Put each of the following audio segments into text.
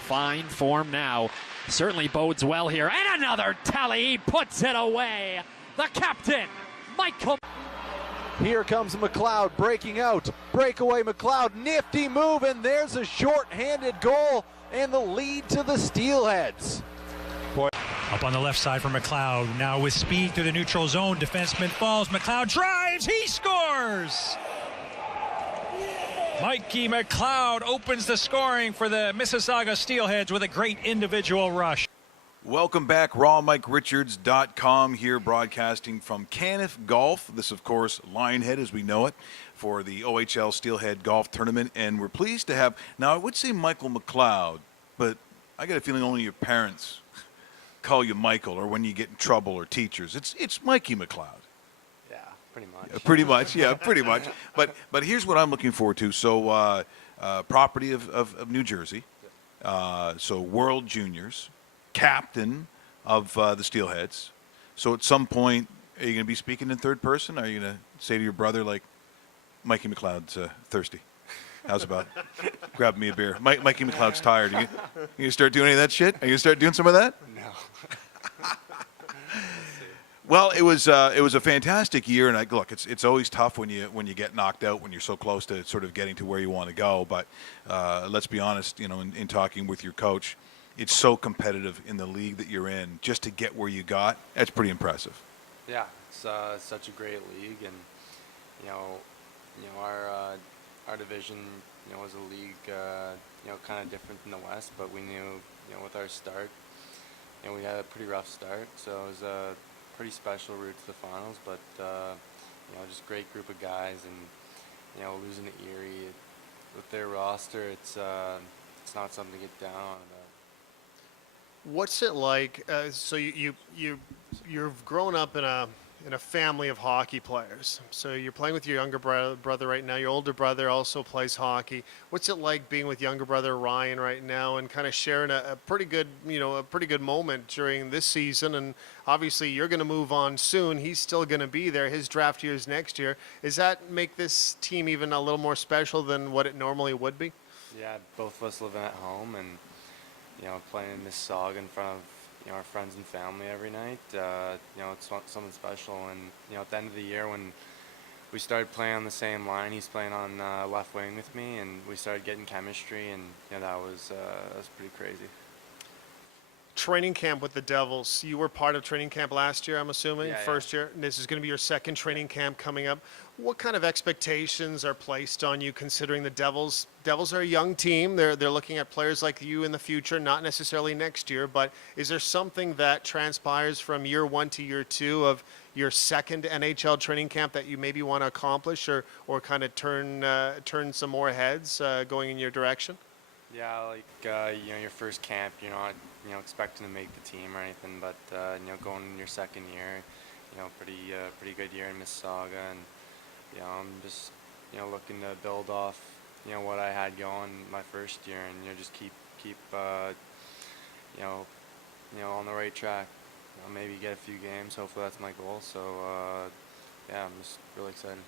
fine form now. Certainly bodes well here. And another tally. He puts it away. The captain, Michael. Here comes McLeod breaking out. Breakaway McLeod. Nifty move. And there's a short-handed goal. And the lead to the Steelheads. Up on the left side for McLeod. Now with speed through the neutral zone. Defenseman falls. McLeod drives. He scores! Mikey McLeod opens the scoring for the Mississauga Steelheads with a great individual rush. Welcome back. RawMikeRichards.com here, broadcasting from Caniff Golf. This, of course, Lionhead as we know it, for the OHL Steelhead Golf Tournament. And we're pleased to have, now I would say Michael McLeod, but I got a feeling only your parents call you Michael, or when you get in trouble, or teachers. It's Mikey McLeod. Yeah, pretty much. Pretty much, yeah, pretty much. But here's what I'm looking forward to. So, property of New Jersey. So World Juniors, captain of the Steelheads. So at some point, are you going to be speaking in third person? Are you going to say to your brother, like, Mikey McLeod's thirsty? How's about grab me a beer? Mikey McLeod's tired. You going to start doing any of that shit? Are you going to start doing some of that? No. Well, it was a fantastic year, and look, it's always tough when you get knocked out when you're so close to sort of getting to where you want to go. But let's be honest, in talking with your coach, it's so competitive in the league that you're in. Just to get where you got, that's pretty impressive. Yeah, it's such a great league, and our division was a league kind of different than the West, but we knew with our start, we had a pretty rough start, so it was a pretty special route to the finals, but just great group of guys, and losing to Erie with their roster, it's not something to get down on about. What's it like? So you've grown up in a family of hockey players. So you're playing with your younger brother right now. Your older brother also plays hockey. What's it like being with younger brother Ryan right now and kind of sharing a pretty good moment during this season? And obviously you're going to move on soon. He's still going to be there. His draft year is next year. Does that make this team even a little more special than what it normally would be? Yeah, both of us living at home and playing in Mississauga in front of our friends and family every night. It's something special. And at the end of the year, when we started playing on the same line, he's playing on left wing with me, and we started getting chemistry, and that was pretty crazy. Training camp with the Devils. You were part of training camp last year, I'm assuming, first year. And this is going to be your second training camp coming up. What kind of expectations are placed on you considering the Devils? Devils are a young team. They're looking at players like you in the future, not necessarily next year, but is there something that transpires from year one to year two of your second NHL training camp that you maybe want to accomplish or kind of turn some more heads going in your direction? Yeah, like your first camp, you're not expecting to make the team or anything, but going in your second year, pretty good year in Mississauga, and I'm just looking to build off what I had going my first year, and just keep on the right track. Maybe get a few games. Hopefully that's my goal. So I'm just really excited.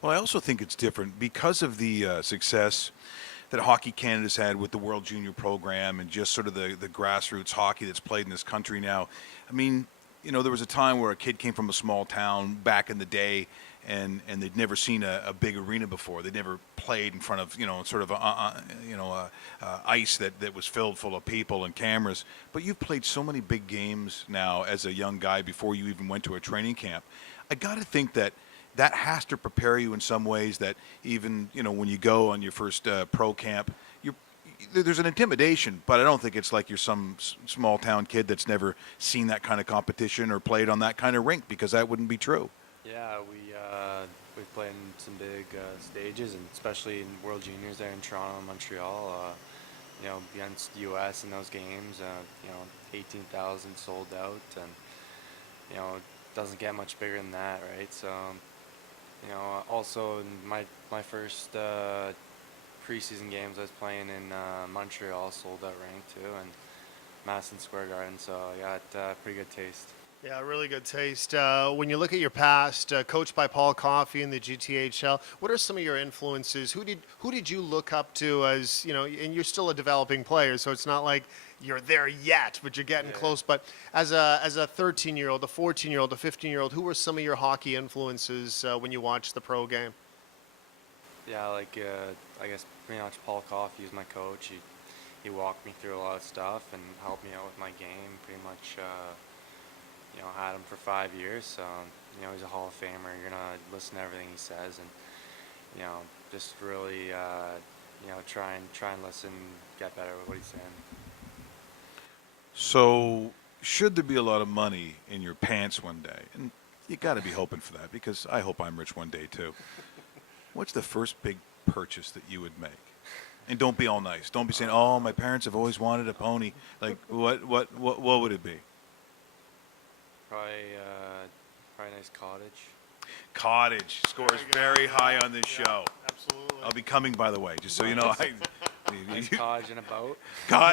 Well, I also think it's different because of the success that Hockey Canada's had with the World Junior program and just sort of the grassroots hockey that's played in this country now. I mean, there was a time where a kid came from a small town back in the day and they'd never seen a big arena before. They'd never played in front of, sort of, ice that was filled full of people and cameras. But you've played so many big games now as a young guy before you even went to a training camp. I got to think that has to prepare you in some ways that even, when you go on your first pro camp, there's an intimidation, but I don't think it's like you're some small town kid that's never seen that kind of competition or played on that kind of rink, because that wouldn't be true. Yeah, we've played in some big stages, and especially in World Juniors there in Toronto and Montreal, against U.S. in those games, 18,000 sold out, and, it doesn't get much bigger than that, right? So, also in my first preseason games, I was playing in Montreal, sold out rink too, and Madison Square Garden, so I got pretty good taste. Yeah, really good taste. When you look at your past, coached by Paul Coffey in the GTHL, what are some of your influences? Who did you look up to as, and you're still a developing player, so it's not like you're there yet, but you're getting close. But as a 13-year-old, a 14-year-old, a 15-year-old, who were some of your hockey influences when you watched the pro game? Yeah, I guess pretty much Paul Coffey is my coach. He walked me through a lot of stuff and helped me out with my game. Pretty much, had him for 5 years, so he's a Hall of Famer. You're gonna listen to everything he says, and just really try and listen, get better with what he's saying. So, should there be a lot of money in your pants one day, and you got to be hoping for that, because I hope I'm rich one day too. What's the first big purchase that you would make? And don't be all nice. Don't be saying, "Oh, my parents have always wanted a pony." Like, what would it be? Probably a nice cottage. Cottage scores very high on this show. Absolutely. I'll be coming, by the way, just so you know. Nice cottage and a boat.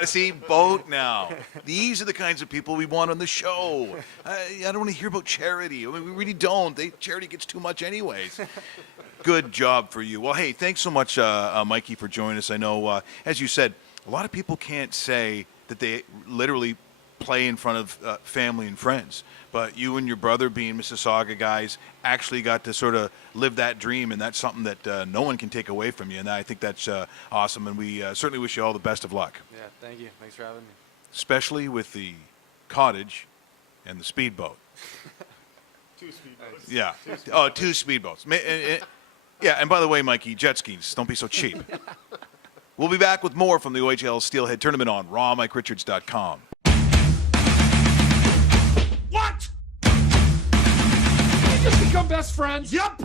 See, boat now. These are the kinds of people we want on the show. I don't want to hear about charity. I mean, we really don't. Charity gets too much anyways. Good job for you. Well, hey, thanks so much, Mikey, for joining us. I know, as you said, a lot of people can't say that they literally play in front of family and friends. But you and your brother, being Mississauga guys, actually got to sort of live that dream, and that's something that no one can take away from you. And I think that's awesome, and we certainly wish you all the best of luck. Yeah, thank you. Thanks for having me. Especially with the cottage and the speedboat. 2 speedboats. Yeah. Oh, 2 speedboats. Yeah, and by the way, Mikey, jet skis, don't be so cheap. We'll be back with more from the OHL Steelhead Tournament on rawmikeRichards.com. What? Did we just become best friends? Yup!